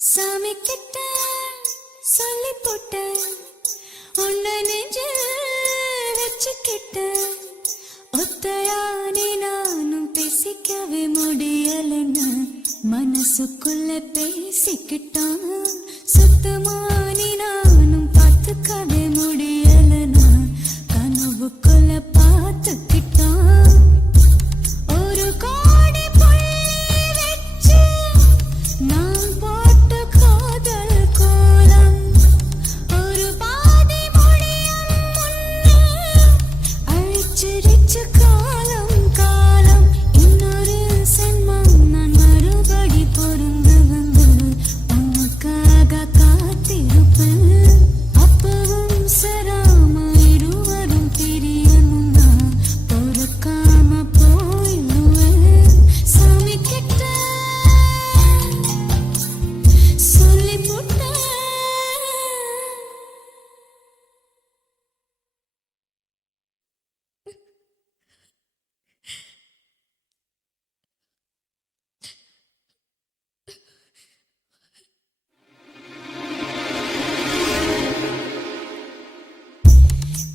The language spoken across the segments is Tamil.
சாமி கிட்ட சொல்லி போட்ட உன்னை நெஞ்சில் வச்சுக்கிட்ட ஒத்தையானே நானும் பேசிக்கவே முடியலன்னு மனசுக்குள்ள பேசிக்கிட்டான். சுத்தமானி நானும் பார்த்துக்கவே முடியலன்னா கனவுக்குள்ள பார்த்துக்கிட்டான். ஒரு கோடி புள்ளி வச்சு நான் போட்ட காதல் கோலம் ஒரு பாதி முடியும் முன்னே அழிச்சிருச்சு காலம் காலம். இன்னொரு சென்மம் நான் மறுபடி பொருந்து வந்து உனக்காக காத்திருப்பேன். அப்பவும் சராம இருவரும் பிரியணும்னா பொறுக்காம போயிடுவேன். சாமி கிட்ட சொல்லி போட்டேன்.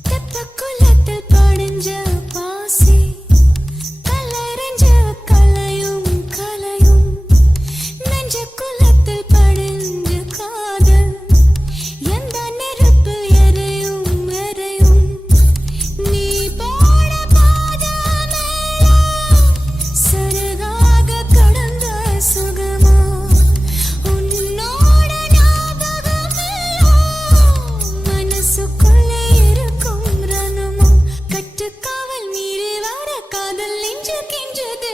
தெப்பக்குளத்தில் படிஞ்ச பாசி கலரஞ்ச கலையும் கலையும் நெஞ்ச குளத்தில் படிஞ்ச காதல் எந்த நெருப்பில் எரையும் எரையும். நீ போட பாத மேல சருகாக கடந்த சுகமா உன்னோட ஞாபகமெல்லாம் மனசுக்குள்ளே இருக்கும் ரணமோ. கட்டுக்காவல் மீறி வர காதல் நெஞ்சு கெஞ்சது.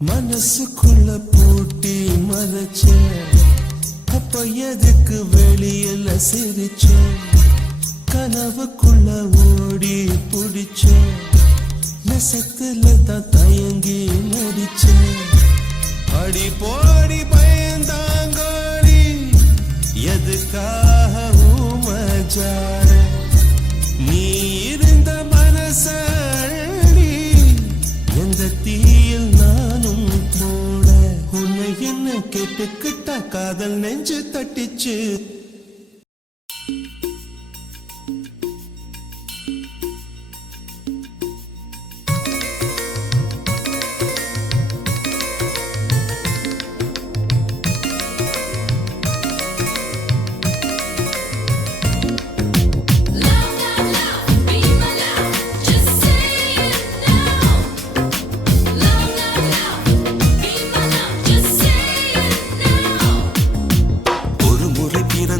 மனசுக்குள்ள பூட்டி மறைச்ச அப்ப எதுக்கு வெளியில சிரிச்ச கனவுக்குள்ள ஓடி பிடிச்ச நெசத்துல தான் தயங்கி நடிச்ச. அடி போடி பயந்தாங்கோடி எதுக்காக மஜார நீ இருந்த மனசடி எந்த தீயில் நானும் போட உன்னை என்ன கேட்டுக்கிட்ட காதல் நெஞ்சு தட்டிச்சு. ஒரு முறை பிறந்த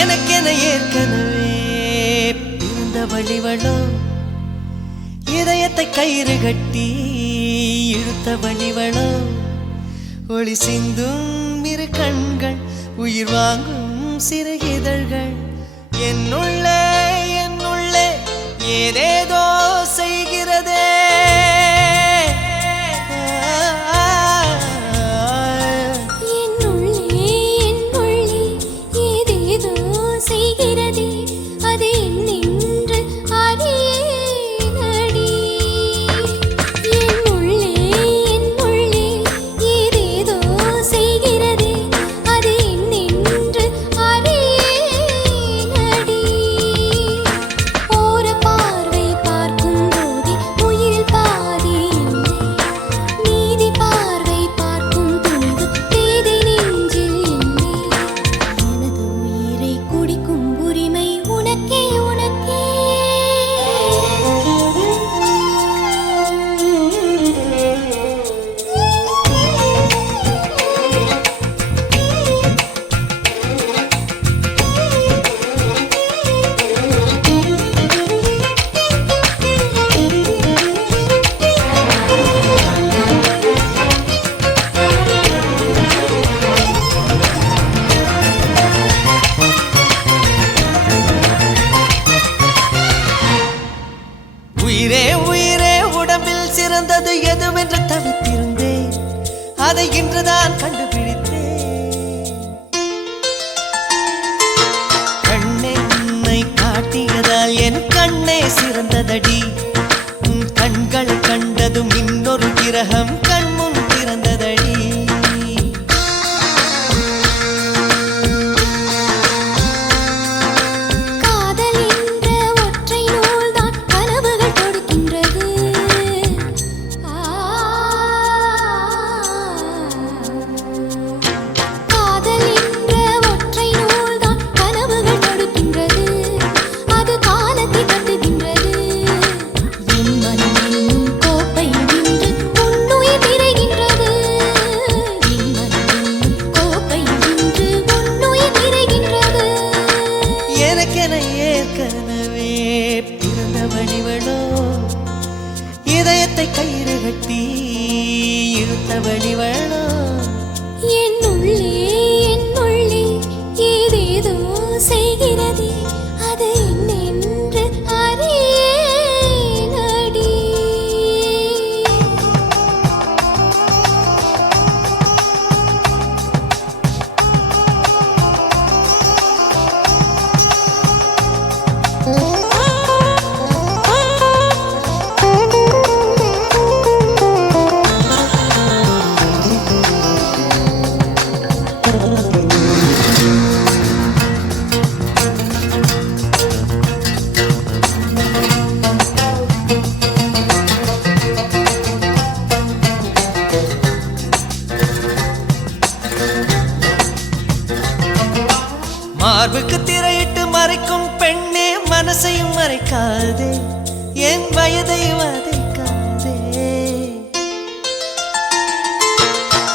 எனக்கென ஏற்கனவே பிறந்த வழிவளோ இதயத்தை கயிறு கட்டி இழுத்த வழிவளோ ஒளி சிந்தும் இரு கண்கள் உயிர் வாங்கும் சிறு இதழ்கள் என்னுள்ளே ஏதேதோ செய்கிறதே சிறந்தது எதுவென்று தவித்திருந்தேன் அதை இன்றுதான் கண்டுபிடித்தேன் கண்ணென்னை காட்டியதால் என் கண்ணே சிறந்ததடி உன் கண்களை கண்டதும் இன்னொரு கிரகம் கண்முன் திறந்ததடி ஏற்கனவே பிறந்த வழிவளோ இதயத்தை கயிறு கட்டி இழுத்த வழிவளோ என்னுள்ளே ஏதேதோ செய்கிறதே அது என்னென்று அறியேனடி மார்புக்கு திரையிட்டு மறைக்கும் பெண்ணே மனசையும் மறைக்காதே என் வயதை வதைக்காதே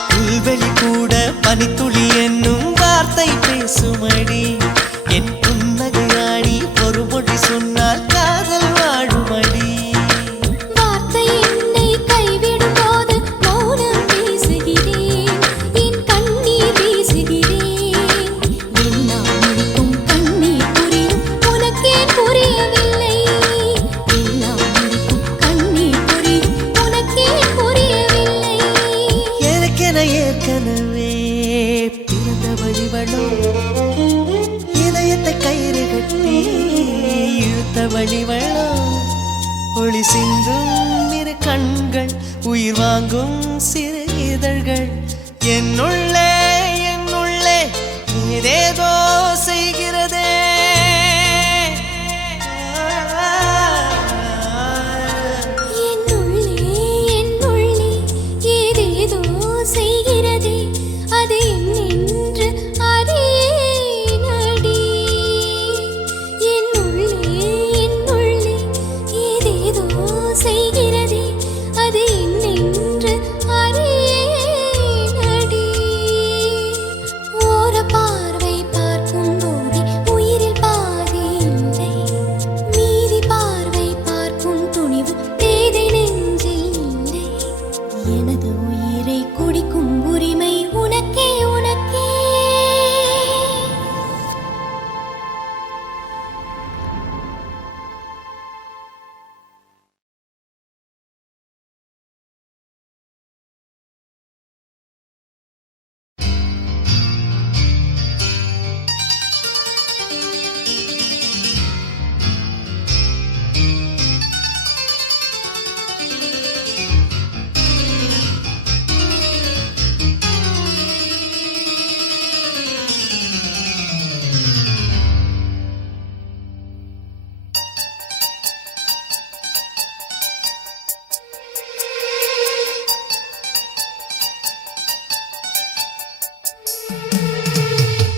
புல்வெளி கூட பனித்துளி என்னும் வார்த்தை பேசுமடி என் புன்னகையாடி ஒரு மொழி சொன்னால் காதல் வாழுமடி வார்த்தை என்னை கைவிடும் போது மௌனம் பேசுகிறேன் என் கண்ணீர் வீசுகிறேன் ஏற்கனவே பிறந்த வழிவளோ இதயத்தை கயிறு கட்டி இழுத்த வழிவளோ ஒளி சிந்தும் இரு கண்கள் உயிர் வாங்கும் சிறு இதழ்கள் என்னுள்ளே ஏதேதோ செய்கிறதே அது என்னென்று அறியேனடி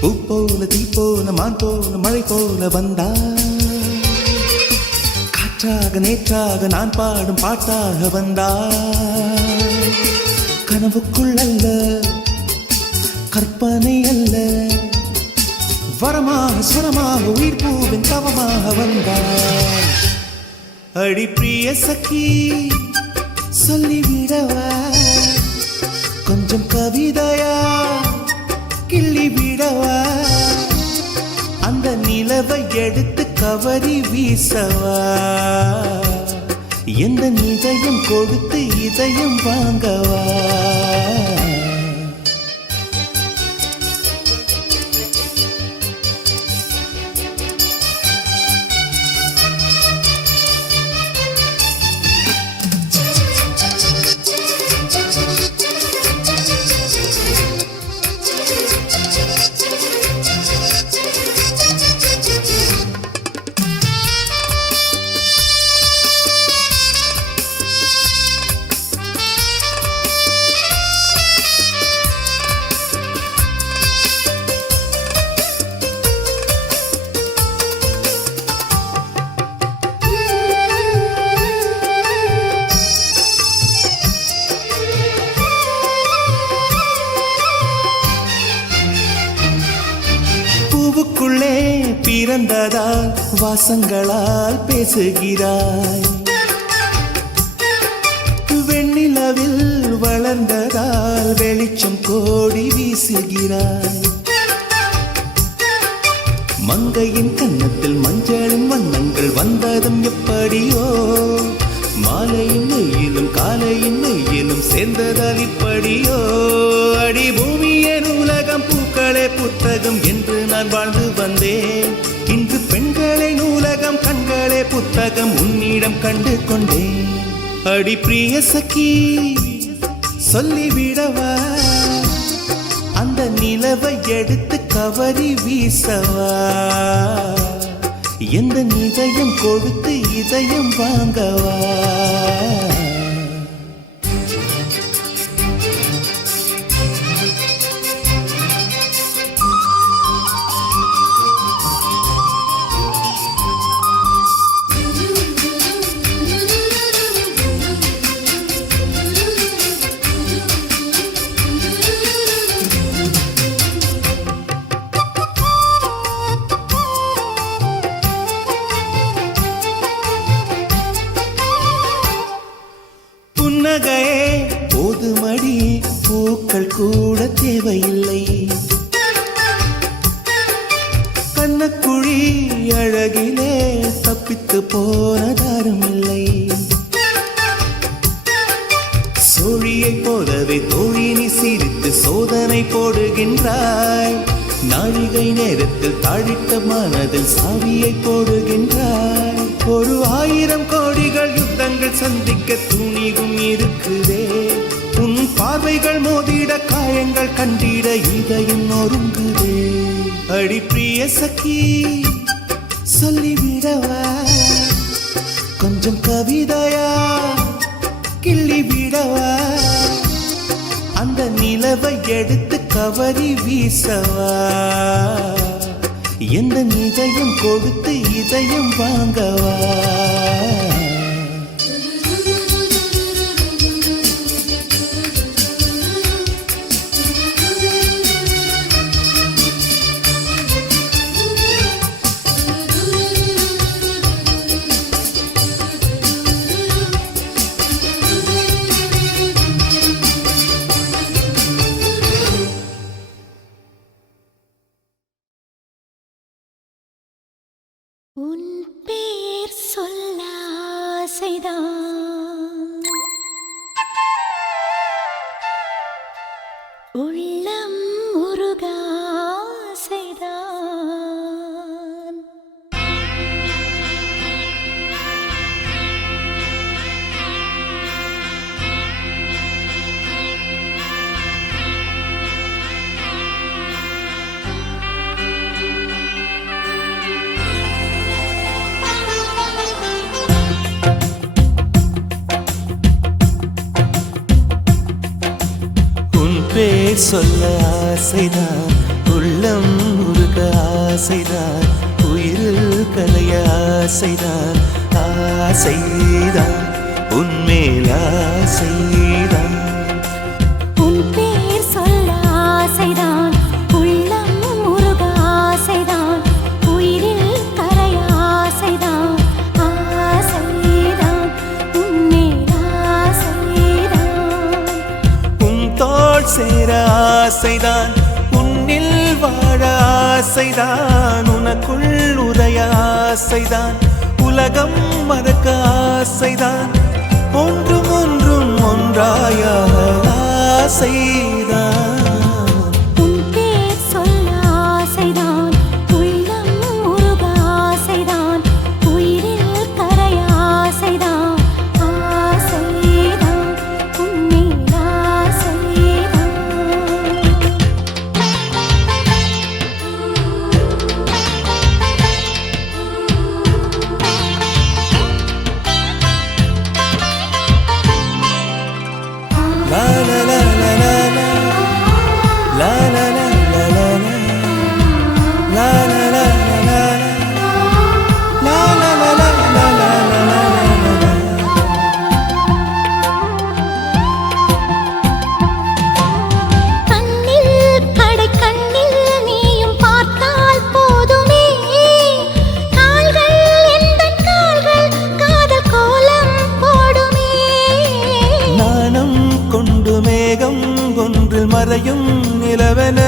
பூ போல தீ போல மான் போல மழை போல வந்தா காற்றாக நேற்றாக நான் பாடும் பாட்டாக வந்தா கனவுக்குள் அல்ல கற்பனை அல்ல வரமாக சுரமாக உயிர் பூவின் தவமாக வந்தார் அடி பிரிய சखी சொல்லிவிடவா கொஞ்சம் கவிதையா கிள்ளி விடவா அந்த நிலவை எடுத்து கவரி வீசவா எந்த இதயம் கொடுத்து இதயம் வாங்கவா பூவுக்குள்ளே பிறந்ததால் வாசங்களால் பேசுகிறாய் வெண்ணிலவில் வளர்ந்ததால் வெளிச்சம் கோடி வீசுகிறாய் மங்கையின் கன்னத்தில் மஞ்சளின் வண்ணங்கள் வந்ததும் எப்படியோ மாலையின் மெய்யிலும் காலையின் மெய்யிலும் சேர்ந்ததால் இப்படியோ அடி பூமியே நூலகம் பூக்களே புத்தகம் என்று நான் வாழ்ந்து வந்தேன் இன்று பெண்களே நூலகம் கண்களே புத்தகம் உன்னிடம் கண்டு கொண்டேன் அடி பிரிய சखी சொல்லிவிடவா அந்த நிலவை எடுத்து கவரி வீசவா எந்த இதயம் கொடுத்து இதயம் வாங்கவா புன்னகையே போதுமடி பூக்கள் கூட தேவையில்லை கண்ணக்குழி அழகிலே தப்பித்து போனதாரும் இல்லை சோழியை போலவே தோழினி சிரித்து சோதனை போடுகின்றாய் நாழிகை நேரத்தில் தாழிட்ட மனதில் சாவியை போடுகின்றாய் ஒரு 1000 கோடிகள் யுத்தங்கள் சந்திக்க துணிவும் இருக்குதே உன் பார்வைகள் மோதிட காயங்கள் கண்டிட இதயம் நொறுங்குதே அடி பிரிய சखी சொல்லிவிடவா கொஞ்சம் கவிதையா கிள்ளி விடவா அந்த நிலவை எடுத்து கவரி வீசவா எந்த இதயம் கொடுத்து இதயம் வாங்கவா உன் பேர் சொல்ல ஆசைதான் உள்ளம் உருக ஆசைதான் பேர் சொல்ல ஆசைதான் உள்ளம் ஆசைதான் உயிரில் கரைய ஆசைதான் ஆசைதான் உன்மேல் ஆசைதான் உன் பேர் சொல்ல ஆசைதான் உள்ளம் முருக ஆசைதான் உயிரில் கரைய ஆசைதான் ஆசைதான் உன்மேல் ஆசைதான் உன் தோள் சேர ஆசைதான் உன்னில் வாழ ஆசைதான் உனக்குள் உரைய ஆசைதான் உலகம் மறக்க ஆசைதான் ஒன்றும் ஒன்றும் ஒன்றாய ஆசைதான் உன் பேர் சொல்ல ஆசைதான் உள்ளம் முருக ஆசைதான் உயிரில் கரைய ஆசைதான் ஆசைதான் உன்மேல் ஆசைதான் La la la la la la la la la la la la la la la la la la la la கண்ணில் கடை கண்ணில் நீயும் பார்த்தால் போதுமே கால்கள் எந்தன் கால்கள் காதல் கோலம் போடுமே நாணம் கொண்டு மேகம் ஒன்றில் மறையும் நிலவென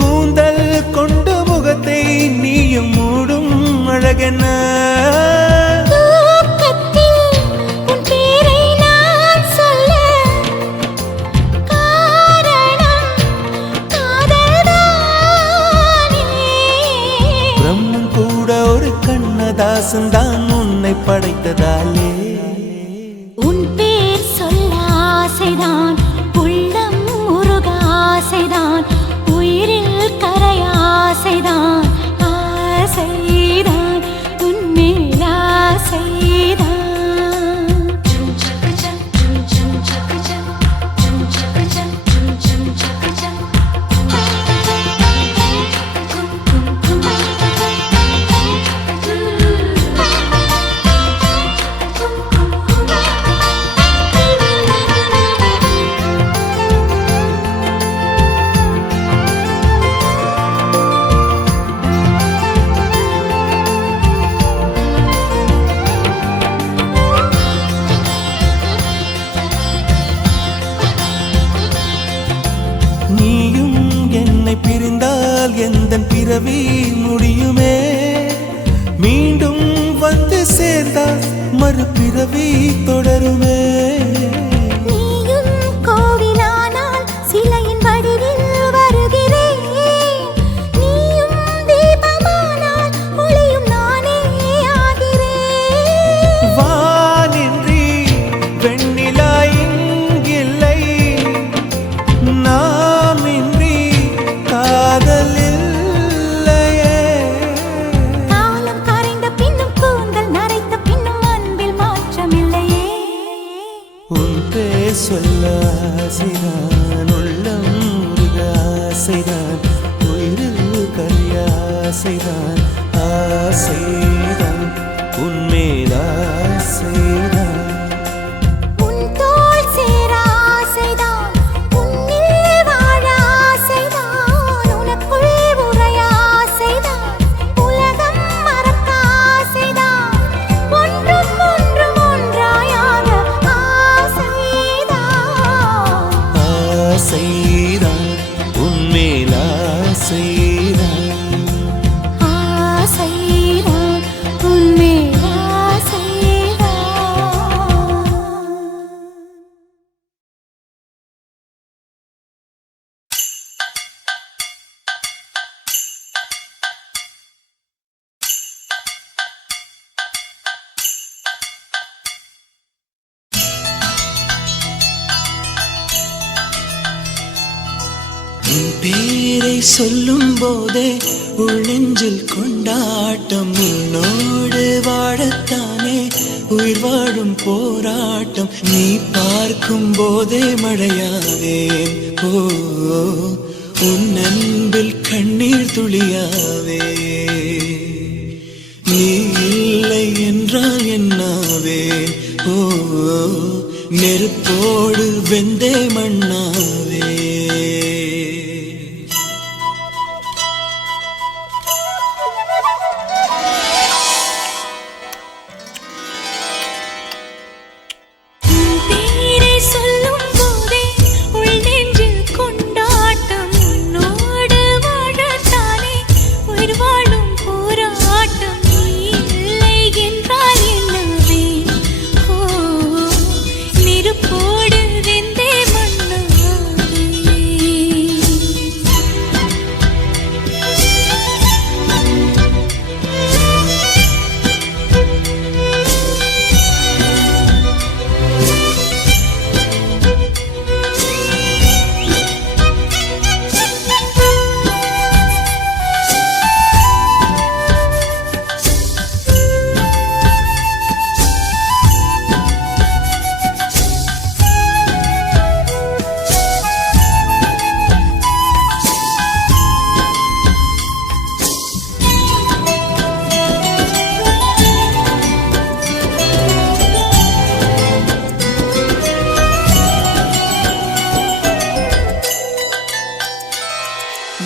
கூந்தல் கொண்டு முகத்தை நீயும் மூடும் அழகென தூக்கத்தில் உன் பேரை நான் சொல்ல காரணம் காதல்தானே பிரம்மன் கூட ஒரு கண்ணதாசன் தான் உன்னை படைத்ததாலே உன் பேர் சொல்ல ஆசைதான் உள்ளம் முருக ஆசைதான் உயிரில் கரைய ஆசைதான் ஆசைதான் உன்மேல் ஆசைதான் நீயும் என்னை பிரிந்தால் எந்தன் பிறவி முடியுமே மீண்டும் வந்து சேர்ந்தால் மறுபிறவி தொடருமே நீயும் கோவிலானால் சிலையின் வடிவில் வருகிறேன் நீயும் தீபமானால் ஒளியும் நானே ஆகிறேன் வானின்றி வெண்ணிலா இங்கில்லை நாமின்றி காதல் இல்லையே காலம் கரைந்த பின்னும் கூந்தல் நரைத்த பின்னும் அன்பில் மாற்றமில்லையே உன் பேர் சொல்ல ஆசைதான் உள்ளம் முருக ஆசைதான் உயிரில் கரிய ஆசைதான் ஆசைதான் உன்மேல் ஆசைதான் உன் தோள் சேர ஆசைதான் உன்னில் வாழ ஆசைதான் உனக்குள் உரைய ஆசைதான் உலகம் மறக்க ஆசைதான் ஒன்றும் ஒன்றும் ஒன்றாயாக ஆசைதான் ஆசைதான் உன்மேல் ஆசைதான் ஆசைதான் உன்மேல் ஆசைதான் உன் பேரை சொல்லும் போதே உள்ளெஞ்சில் கொண்டாட்டம் உன்னோடு வாழத்தானே உயிர் வாழும் போராட்டம் நீ பார்க்கும் போதே மழையாவேன் ஓ உன் அன்பில் கண்ணீர் துளியாவே நீ இல்லை என்றால் என்னாவே ஓ நெருப்போடு வெந்தே மண்ணாவே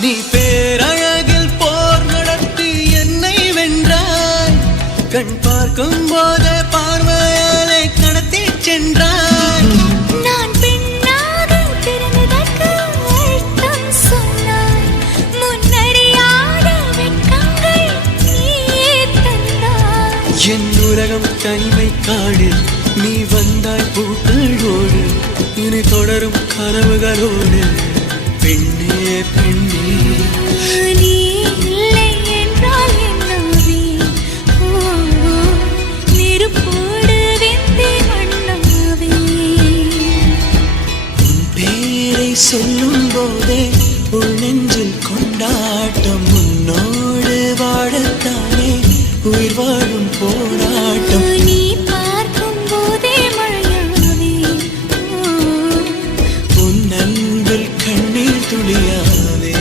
நீ பேரழகில் போர் நடத்தி என்னை வென்றாய் கண் பார்க்கும் போதே பார்வையாலே கடத்தி சென்றாய் நான் பெண்ணாக பிறந்ததற்கு அர்த்தம் சொன்னாய் முன்னறியாத வெட்கங்கள் நீயே தந்தாய் என் உலகம் தனிமை காடு நீ வந்தாய் பூக்களோடு இனி தொடரும் கனவுகளோடு பெண்ணே பெண்ணே நீ இல்லை என்றால் என்னாவே நெருப்போடு வெந்தே மண்ணாவே உன் பேரை சொல்லும் போதே உள் நெஞ்சில் கொண்டாட்டம் உன்னோடு வாழத்தானே உயிர் வாழும் போராட்டம் நீ பார்க்கும் போதே மழையாவே உன் அன்பில் கண்ணீர் துளியாவே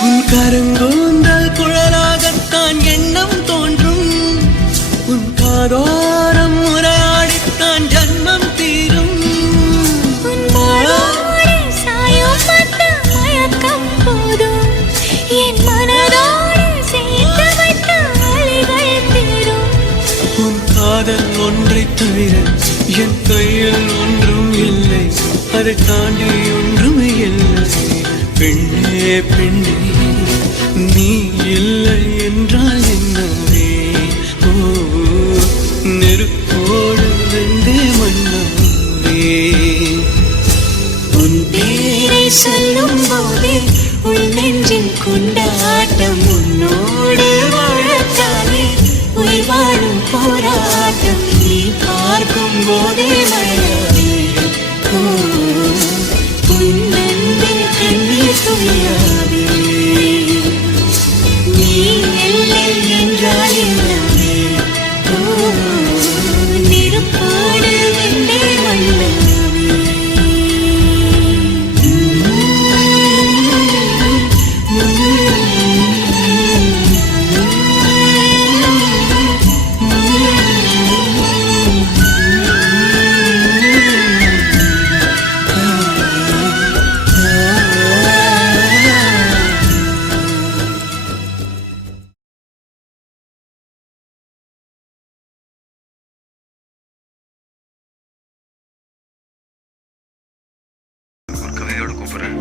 உன் கருங்கூந்தல் குழலாகத்தான் எண்ணம் தோன்றும் உன் காதோரம் முறையாடித்தான் ஜன்மம் தீரும் உன் மாறோடு சாயும் பட்டு மயக்கம் போதும் என் மனதோடு சேர்த்து வைத்த அலைகள் தீரும் உன் காதல் ஒன்றைத் தவிர என் கையில் ஒன்றும் இல்லை அதை தாண்டி ஒன்றும் இல்லை பெண்ணே பெண்ணே நீ இல்லை என்றால் என்னவே ஓ நெருப்போடு வெந்தே மண்ணாவே உன் பேரை சொல்லும் போதே உள் நெஞ்சில் கொண்டாட்டம் உன்னோடு வாழத்தானே உயிர் வாழும் போராட்டம் நீ பார்க்கும் போதே மழையாவே உன் அன்பில் கண்ணீர் துளியாவே நீ இல்லை என்றால் என்னவே நெருப்போடு வெந்தே மண்ணாவே ஒரு கவிதையோட கூப்பிடுறேன்.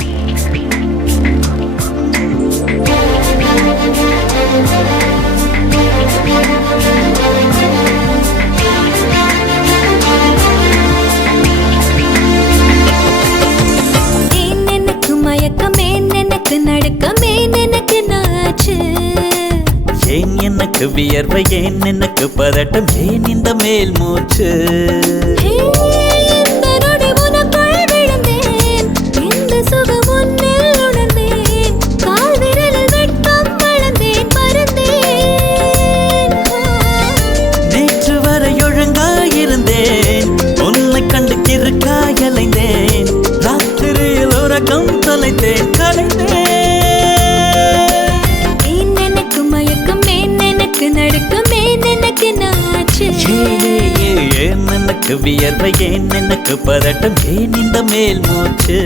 எனக்கு வியர்வை ஏன் எனக்கு பதட்டம் ஏன் இந்த மேல் மூச்சு இந்த நொடி உனக்குள் விழுந்தேன் இந்த சுகம் உன்னில் உணர்ந்தேன் கால் விரலில் வெட்கம் வளர்ந்தேன் பறந்தேன் நேற்று வரை ஒழுங்காயிருந்தேன் உன்னை கண்டு கிறுக்காய் அலைந்தேன் ராத்திரியில் உறக்கம் தொலைத்தேன் கலைந்தேன் நடுக்கமே எனக்கு நாச்சு ஏன் எனக்கு வியர்வை ஏன் எனக்கு பதட்டம் ஏன் இந்த மேல் மூச்சு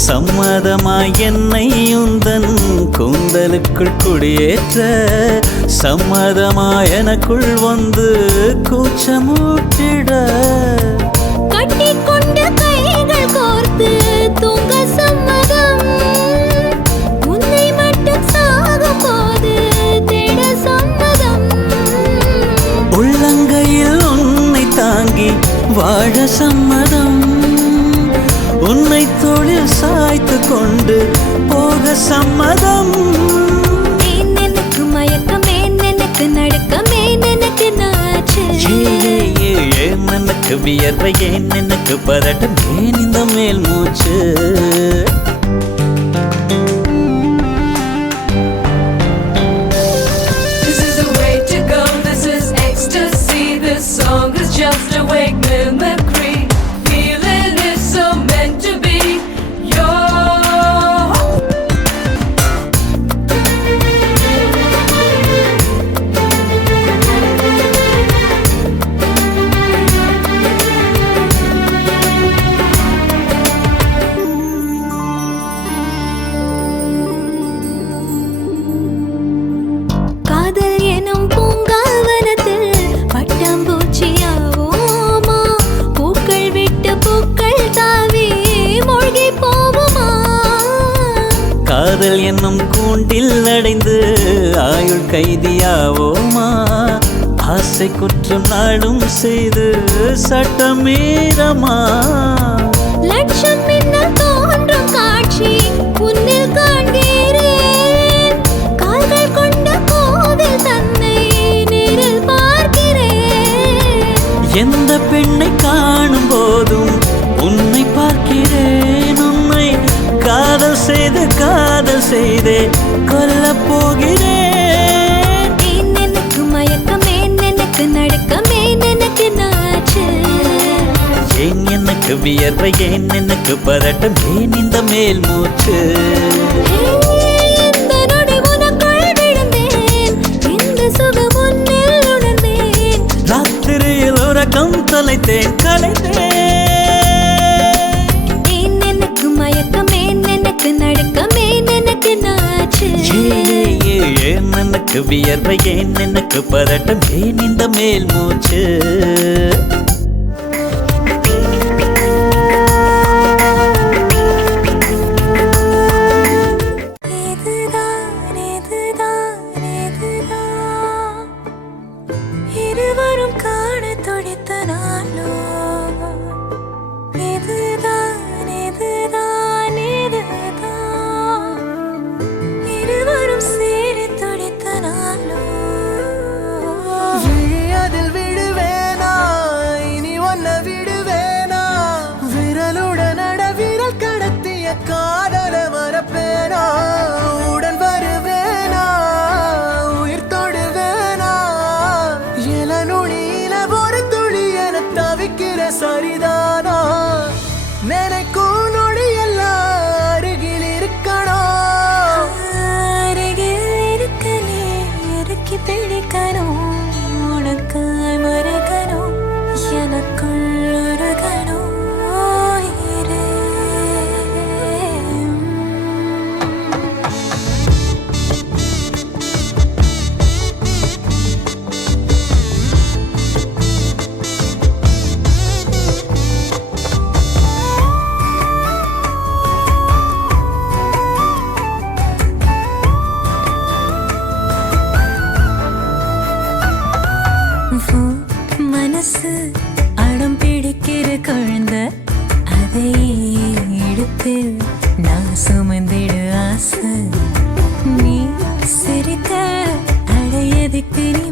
சம்மதமாய் என்னை உந்தன் கூந்தலுக்குள் குடியேற்ற சம்மதமாய் எனக்குள் வந்து கூச்சமூட்டிட கட்டிக்கொண்ட கைகள் கோர்த்து தூங்க சம்மதம் உன்னை மட்டும் சாகும் போது தேட சம்மதம் உள்ளங்கையில் உன்னை தாங்கி வாழ சம்மதம் உன்னை தோளில் சாய்த்து கொண்டு போக சம்மதம் ஏன் எனக்கு மயக்கம் ஏன் எனக்கு நடுக்கம் ஏன் எனக்கு நாச்சு ஏன் எனக்கு வியர்வை ஏன் எனக்கு பதட்டம் ஏன் இந்த மேல் மூச்சு This is the way to go, this is ecstasy. This song is just a wake mimicry. Feeling is so meant to be yours. காதல் எனும் பூங்காவனத்தில் பட்டாம்பூச்சியாவோமா பூக்கள் விட்டு பூக்கள் தாவி மூழ்கி போவோமா காதல் என்னும் கூண்டில் அடைந்து ஆயுள் கைதியாவோமா ஆசை குற்றம் நாடும் செய்து சட்டமீறமா லட்சம் மின்னல் தோன்றும் காட்சி உன்னில் காண்கிறேன் கால்கள் கொண்ட கோவில் தன்னை நேரில் பார்க்கிறேன் எந்த பெண்ணை காணும் போதும் உன்னை பார்க்கிறேன் உன்னை காதல் செய்தே கொல்லப் போகிறேன் ஏன் எனக்கு மயக்கம் ஏன் எனக்கு நடுக்கம் ஏன் எனக்கு நாச்சு ஏன் எனக்கு வியர்வை ஏன் எனக்கு பதட்டம் ஏன் இந்த மேல் மூச்சு இந்த நொடி உனக்குள் விழுந்தேன் இந்த சுகம் உன்னில் உணர்ந்தேன் ராத்திரியில் உறக்கம் தொலைத்தேன் கலைந்தேன் ஏன் எனக்கு மயக்கம் ஏன் எனக்கு நடுக்கம் ஏன் எனக்கு நாச்சு ஏன் எனக்கு வியர்வை ஏன் எனக்கு பதட்டம் ஏன் இந்த மேல் மூச்சு இருவரும் காண துடித்த நாளோ இதுதான் இதுதான் இதுதான் இருவரும் சேர துடித்த நாளோ அதில் விடுவேனா பார்த்து அடம் பிடிக்கிற குழந்தை அதை எடுத்து நான் சுமந்திடு ஆசை நீ சிரிக்க அடையதுக்கு நீ